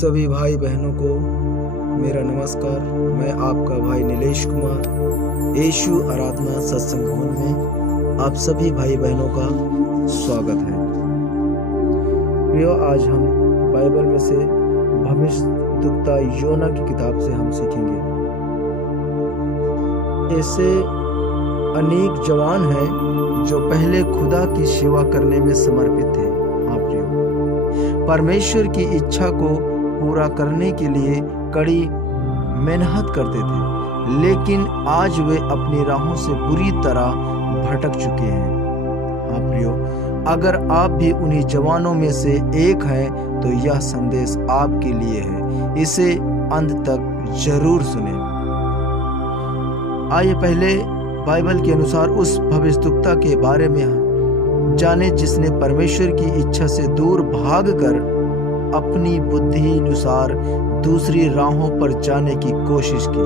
सभी भाई बहनों को मेरा नमस्कार। मैं आपका भाई नीलेश कुमार यीशु आराधना सत्संग भवन में आप सभी भाई बहनों का स्वागत है। प्रियो, आज हम बाइबल में से भविष्यद्वक्ता योना की किताब से हम सीखेंगे। ऐसे अनेक जवान हैं जो पहले खुदा की सेवा करने में समर्पित थे। हाँ प्रियो, परमेश्वर की इच्छा को पूरा करने के लिए कड़ी मेहनत करते थे, लेकिन आज वे अपनी राहों से बुरी तरह भटक चुके हैं। हाँ प्रियो, अगर आप भी उन्हीं जवानों में से एक हैं तो यह संदेश आपके लिए है। इसे अंत तक जरूर सुनें। आइए पहले बाइबल के अनुसार उस भविष्यद्वक्ता के बारे में जाने जिसने परमेश्वर की इच्छा से दूर भागकर अपनी बुद्धि अनुसार दूसरी राहों पर जाने की कोशिश की।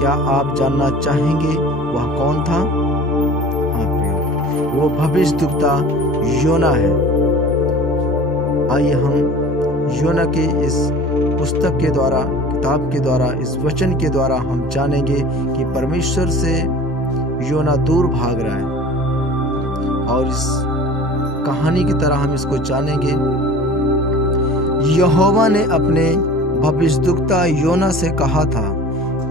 क्या आप जानना चाहेंगे वह कौन था? हाँ प्रियो, वो भविष्यद्वक्ता योना है। आइए हम योना के इस पुस्तक के द्वारा, किताब के द्वारा, इस वचन के द्वारा हम जानेंगे कि परमेश्वर से योना दूर भाग रहा है, और इस कहानी की तरह हम इसको जानेंगे। यहोवा ने अपने भविष्यद्वक्ता योना से कहा था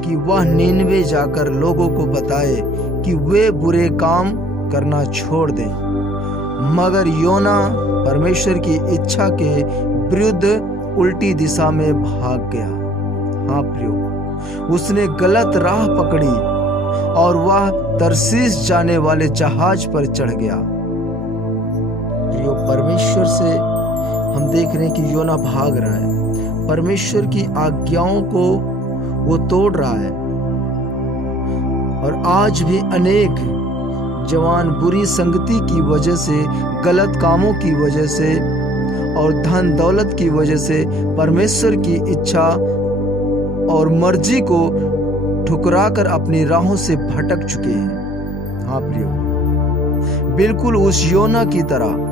कि वह नीनवे जाकर लोगों को बताए कि वे बुरे काम करना छोड़ दें, मगर योना परमेश्वर की इच्छा के विरुद्ध उल्टी दिशा में भाग गया। हाँ प्रियो, उसने गलत राह पकड़ी और वह तरसीस जाने वाले जहाज पर चढ़ गया। प्रियो, परमेश्वर से हम देख रहे हैं कि योना भाग रहा है, परमेश्वर की आज्ञाओं को वो तोड़ रहा है। और आज भी अनेक जवान बुरी संगति की वजह से, गलत कामों की वजह से और धन दौलत की वजह से परमेश्वर की इच्छा और मर्जी को ठुकराकर अपनी राहों से भटक चुके हैं। हाँ प्रियो, बिल्कुल उस योना की तरह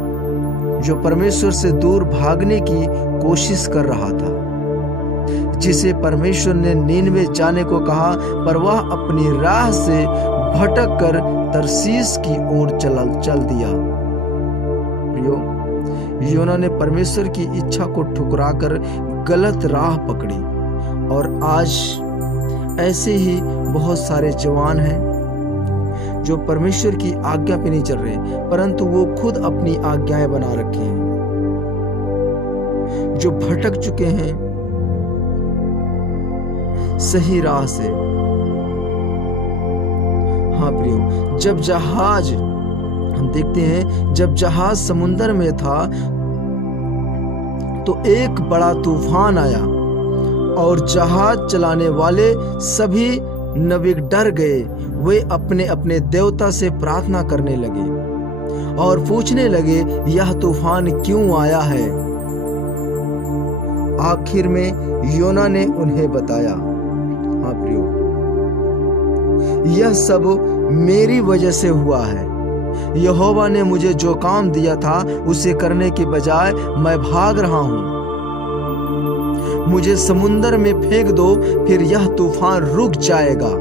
जो परमेश्वर से दूर भागने की कोशिश कर रहा था, जिसे परमेश्वर ने नीनवे जाने को कहा, पर वह अपनी राह से भटक कर तरसीस की ओर चल दिया। प्रियो, योना ने परमेश्वर की इच्छा को ठुकराकर गलत राह पकड़ी, और आज ऐसे ही बहुत सारे जवान हैं जो परमेश्वर की आज्ञा पे नहीं चल रहे, परंतु वो खुद अपनी आज्ञाएं बना रखे हैं, जो भटक चुके हैं सही राह से। हाँ प्रियो, जब जहाज, हम देखते हैं जब जहाज समुद्र में था तो एक बड़ा तूफान आया और जहाज चलाने वाले सभी नाविक डर गए। वे अपने अपने देवता से प्रार्थना करने लगे और पूछने लगे, यह तूफान क्यों आया है? आखिर में योना ने उन्हें बताया, हाँ प्रियो, यह सब मेरी वजह से हुआ है। यहोवा ने मुझे जो काम दिया था उसे करने के बजाय मैं भाग रहा हूं। मुझे समुद्र में फेंक दो, फिर यह तूफान रुक जाएगा।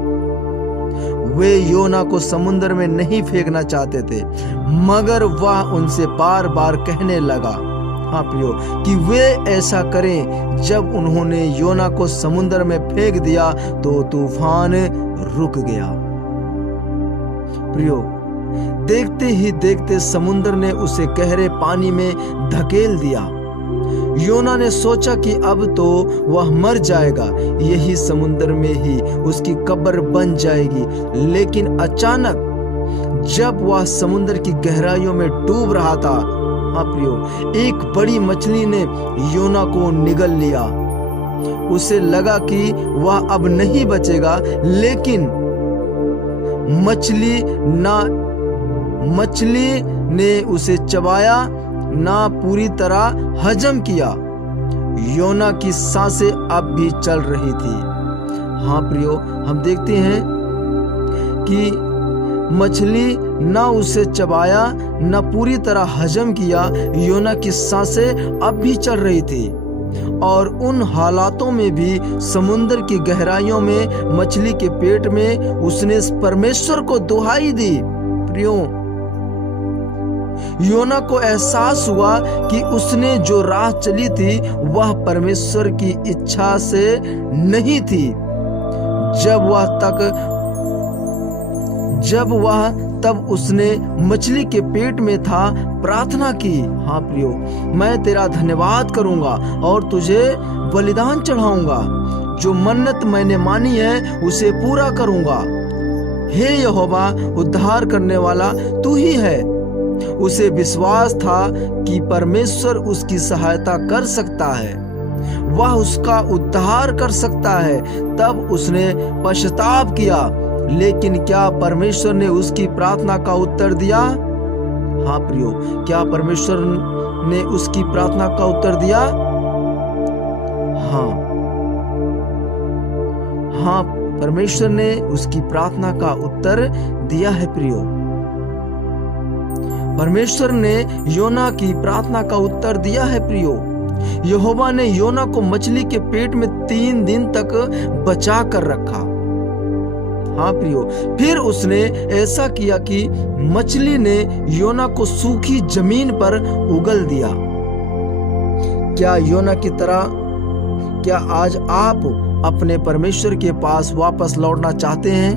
वे योना को समुद्र में नहीं फेंकना चाहते थे, मगर वह उनसे बार बार कहने लगा, हाँ प्रियो, कि वे ऐसा करें। जब उन्होंने योना को समुद्र में फेंक दिया तो तूफान रुक गया। प्रियो, देखते ही देखते समुद्र ने उसे गहरे पानी में धकेल दिया। योना ने सोचा कि अब तो वह मर जाएगा, यही समुद्र में ही उसकी कब्र बन जाएगी। लेकिन अचानक जब वह समुद्र की गहराइयों में डूब रहा था, हाँ प्रियो, एक बड़ी मछली ने योना को निगल लिया। उसे लगा कि वह अब नहीं बचेगा, लेकिन मछली ने उसे चबाया, ना पूरी तरह हजम किया। योना की सांसें अब भी चल रही थी। हाँ प्रियो, हम देखते हैं कि मछली ना उसे चबाया, ना पूरी तरह हजम किया। योना की सांसें अब भी चल रही थी। और उन हालातों में भी समुद्र की गहराइयों में मछली के पेट में उसने परमेश्वर को दुहाई दी। प्रियो, योना को एहसास हुआ कि उसने जो राह चली थी वह परमेश्वर की इच्छा से नहीं थी। तब उसने मछली के पेट में था प्रार्थना की। हाँ प्रियो, मैं तेरा धन्यवाद करूंगा और तुझे बलिदान चढ़ाऊंगा। जो मन्नत मैंने मानी है उसे पूरा करूंगा। हे यहोवा, उद्धार करने वाला तू ही है। उसे विश्वास था कि परमेश्वर उसकी सहायता कर सकता है, वह उसका उद्धार कर सकता है। तब उसने पश्चाताप किया, लेकिन क्या परमेश्वर ने उसकी प्रार्थना का उत्तर दिया? हाँ प्रियो, क्या परमेश्वर ने उसकी प्रार्थना का उत्तर दिया? हाँ, परमेश्वर ने उसकी प्रार्थना का उत्तर दिया है। प्रियो, परमेश्वर ने योना की प्रार्थना का उत्तर दिया है। प्रियो, यहोवा ने योना को मछली के पेट में 3 दिन तक बचा कर रखा। हाँ प्रियो, फिर उसने ऐसा किया कि मछली ने योना को सूखी जमीन पर उगल दिया। क्या योना की तरह क्या आज आप अपने परमेश्वर के पास वापस लौटना चाहते हैं?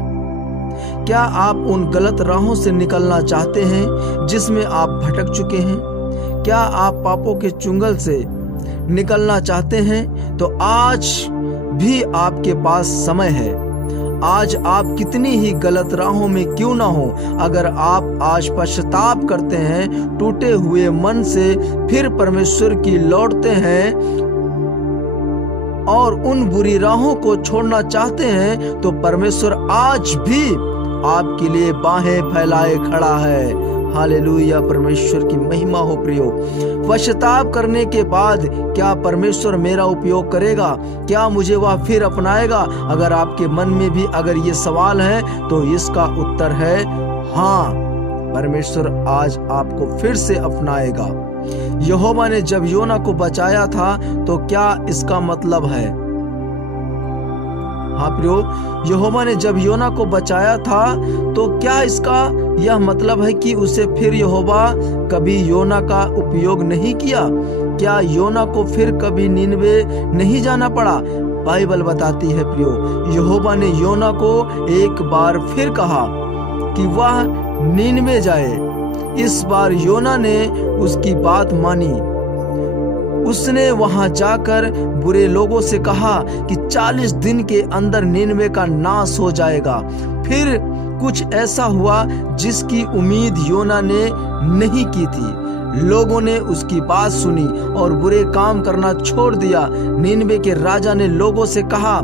क्या आप उन गलत राहों से निकलना चाहते हैं जिसमें आप भटक चुके हैं? क्या आप पापों के चुंगल से निकलना चाहते हैं? तो आज भी आपके पास समय है। आज आप कितनी ही गलत राहों में क्यों ना हो, अगर आप आज पश्चाताप करते हैं, टूटे हुए मन से फिर परमेश्वर की लौटते हैं और उन बुरी राहों को छोड़ना चाहते हैं, तो परमेश्वर आज भी आपके लिए बाहें फैलाए खड़ा है। हालेलुया, परमेश्वर की महिमा हो। प्रियो, पश्चाताप करने के बाद क्या परमेश्वर मेरा उपयोग करेगा? क्या मुझे वह फिर अपनाएगा? अगर आपके मन में भी अगर ये सवाल है तो इसका उत्तर है हाँ, परमेश्वर आज आपको फिर से अपनाएगा। यहोवा ने जब योना को बचाया था तो क्या इसका मतलब है? हाँ प्रियो, यहोवा ने जब योना को बचाया था तो क्या इसका यह मतलब है कि उसे फिर यहोवा कभी योना का उपयोग नहीं किया? क्या योना को फिर कभी नीनवे नहीं जाना पड़ा? बाइबल बताती है प्रियो, यहोवा ने योना को एक बार फिर कहा कि वह नीनवे जाए। इस बार योना ने उसकी बात मानी। उसने वहां जाकर बुरे लोगों से कहा कि 40 दिन के अंदर नीनवे का नाश हो जाएगा। फिर कुछ ऐसा हुआ जिसकी उम्मीद योना ने नहीं की थी। लोगों ने उसकी बात सुनी और बुरे काम करना छोड़ दिया। नीनवे के राजा ने लोगों से कहा,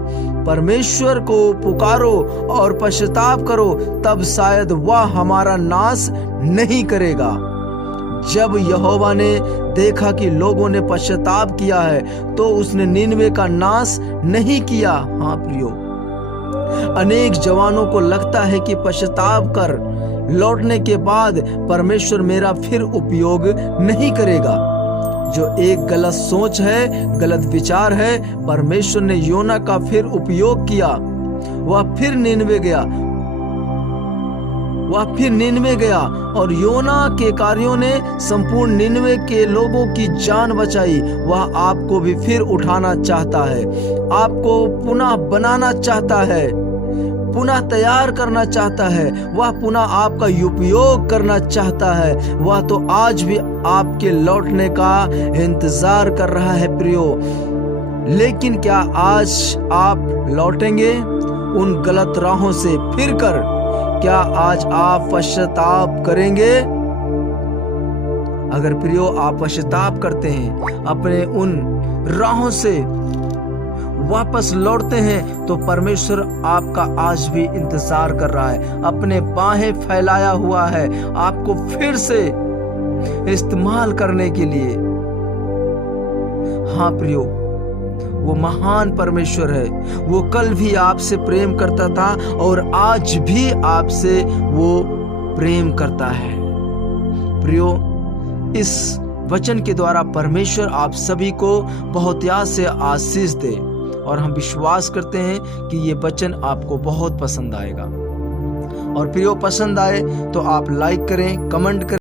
परमेश्वर को पुकारो और पश्चाताप करो, तब शायद वह हमारा नाश नहीं करेगा। जब यहोवा ने देखा कि लोगों ने पश्चाताप किया है तो उसने नीनवे का नाश नहीं किया। हाँ प्रियो, अनेक जवानों को लगता है कि पश्चाताप कर लौटने के बाद परमेश्वर मेरा फिर उपयोग नहीं करेगा। जो एक गलत सोच है, गलत विचार है। परमेश्वर ने योना का फिर उपयोग किया। वह फिर नीनवे गया और योना के कार्यों ने संपूर्ण नीनवे के लोगों की जान बचाई। वह आपको भी फिर उठाना चाहता है, आपको पुनः बनाना चाहता है, पुनः तैयार करना चाहता है। वह पुनः आपका उपयोग करना चाहता है। वह तो आज भी आपके लौटने का इंतजार कर रहा है प्रियो। लेकिन क्या आज आप लौटेंगे उन गलत राहों से फिर कर? क्या आज आप पश्चाताप करेंगे? अगर प्रियो आप पश्चाताप करते हैं, अपने उन राहों से वापस लौटते हैं, तो परमेश्वर आपका आज भी इंतजार कर रहा है। अपने बाहें फैलाया हुआ है आपको फिर से इस्तेमाल करने के लिए। हाँ प्रियो, वो महान परमेश्वर है। वो कल भी आपसे प्रेम करता था और आज भी आपसे वो प्रेम करता है। प्रियो, इस वचन के द्वारा परमेश्वर आप सभी को बहुतायत से आशीष दे। और हम विश्वास करते हैं कि ये वचन आपको बहुत पसंद आएगा। और प्रियो, पसंद आए तो आप लाइक करें, कमेंट करें।